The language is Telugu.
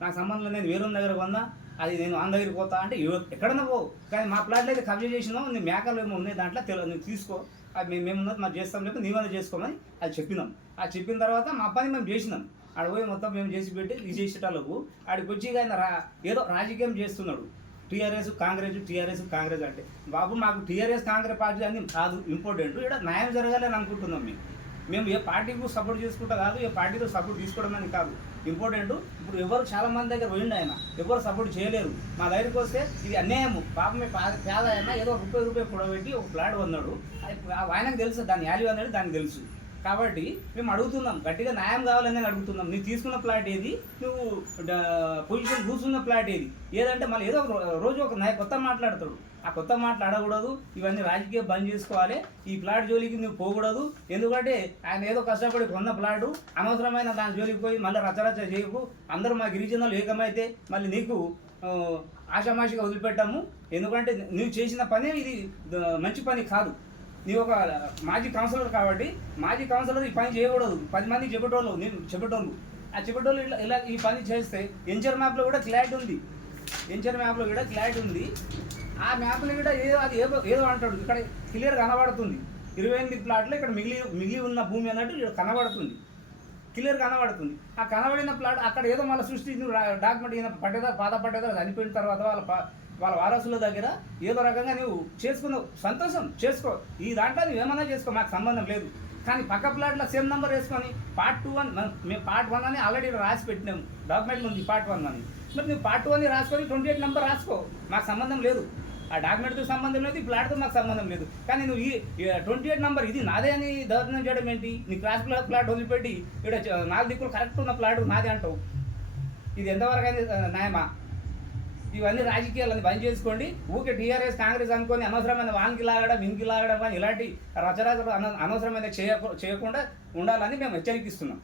నాకు సంబంధం నేను వేరే దగ్గర కొందా, అది నేను వాళ్ళ దగ్గరికి పోతా అంటే ఎక్కడన్నా పో, కానీ మా ప్లాట్లో అయితే కబ్జా చేసినాం, నీ మేకలు ఏమో ఉన్నాయి దాంట్లో నువ్వు తీసుకో, అది మేమున్నది మాకు చేస్తాం, లేకపోతే నీవన్నా చేసుకోమని అది చెప్పినాం. అది చెప్పిన తర్వాత మా పని మేము చేసినాం. ఆడ పోయి మొత్తం మేము చేసి పెట్టి ఇది చేసేటోళ్ళకు ఆడికి వచ్చి ఆయన ఏదో రాజకీయం చేస్తున్నాడు. టీఆర్ఎస్ కాంగ్రెస్ అంటే బాబు మాకు టీఆర్ఎస్ కాంగ్రెస్ పార్టీ అని కాదు ఇంపార్టెంట్, ఇక్కడ న్యాయం జరగాలని అనుకుంటున్నాం. మేము ఏ పార్టీకి సపోర్ట్ చేసుకుంటా కాదు, ఏ పార్టీతో సపోర్ట్ తీసుకోవడం అని కాదు ఇంపార్టెంట్. ఇప్పుడు ఎవరు చాలా మంది దగ్గర పోయిండు ఆయన, ఎవరు సపోర్ట్ చేయలేరు. మా దగ్గరికి వస్తే ఇది అన్యాయము, పాపమే పేద అయినా ఏదో రూపాయి కూడబెట్టి ఒక ప్లాట్ కొన్నాడు, ఆయనకు తెలుసు దాని వాల్యూ అనేది దానికి తెలుసు. కాబట్టి మేము అడుగుతున్నాం, గట్టిగా న్యాయం కావాలని అడుగుతున్నాం. నువ్వు తీసుకున్న ప్లాట్ ఏది, నువ్వు పొజిషన్ కూర్చున్న ప్లాట్ ఏదంటే మళ్ళీ ఏదో రోజు ఒక కొత్త మాట్లాడతాడు. ఆ కొత్త మాట్లాడకూడదు, ఇవన్నీ రాజకీయం బంద్ చేసుకోవాలి, ఈ ప్లాట్ జోలికి నువ్వు పోకూడదు. ఎందుకంటే ఆయన ఏదో కష్టపడి కొన్న ప్లాటు అనవసరమైన దాని జోలికి పోయి మళ్ళీ రచరచ చేయకు. అందరూ మా గిరిజనులు ఏకమైతే మళ్ళీ నీకు ఆషామాషిగా వదిలిపెట్టాము. ఎందుకంటే నువ్వు చేసిన పనే ఇది మంచి పని కాదు. నీవు ఒక మాజీ కౌన్సిలర్ కాబట్టి మాజీ కౌన్సిలర్ ఈ పని చేయకూడదు. 10 మంది చెప్పేటోళ్ళు ఆ చెప్పేటోళ్ళు ఇలా ఈ పని చేస్తే ఎంచర్ మ్యాప్లో కూడా క్లారిటీ ఉంది. ఆ మ్యాప్లో కూడా ఏదో అంటాడు, ఇక్కడ క్లియర్ కనబడుతుంది. 28 ప్లాట్లు ఇక్కడ మిగిలి ఉన్న భూమి అన్నట్టు ఇక్కడ కనబడుతుంది, క్లియర్ కనబడుతుంది. ఆ కనబడిన ప్లాట్ అక్కడ ఏదో మళ్ళీ సృష్టి డాక్యుమెంట్ ఈయన పాత పట్టేదా చనిపోయిన తర్వాత వాళ్ళ వారసుల దగ్గర ఏదో రకంగా నువ్వు చేసుకున్నావు, సంతోషం చేసుకో. ఈ దాంట్లో నువ్వు ఏమన్నా చేసుకో, మాకు సంబంధం లేదు. కానీ పక్క ప్లాట్లో సేమ్ నెంబర్ వేసుకొని పార్ట్ 2 మేము పార్ట్ 1 అని ఆల్రెడీ రాసి పెట్టినాము, డాక్యుమెంట్లు ఉంది పార్ట్ 1 అని. మరి నువ్వు పార్ట్ 2 అని రాసుకొని 28 నెంబర్ రాసుకో, మాకు సంబంధం లేదు. ఆ డాక్యుమెంట్తో సంబంధం లేదు, ఈ ప్లాట్తో మాకు సంబంధం లేదు. కానీ నువ్వు ఈ 28 నెంబర్ ఇది నాదే అని దౌర్జన్యం చేయడం ఏంటి? నీ క్రాస్ ప్లాట్ వదిలిపెట్టి ఇక్కడ 4 దిక్కులు కరెక్ట్ ఉన్న ప్లాట్ నాదే అంటావు. ఇది ఎంతవరకు అయింది న్యాయమా? ఇవన్నీ రాజకీయాలని బంద్ చేసుకోండి. ఊకే టీఆర్ఎస్ కాంగ్రెస్ అనుకొని అనవసరమైన వానికి లాగడం ఇంకి లాగడం కానీ ఇలాంటి రచరచలు అనవసరమైన చేయకుండా ఉండాలని మేము హెచ్చరికిస్తున్నాం.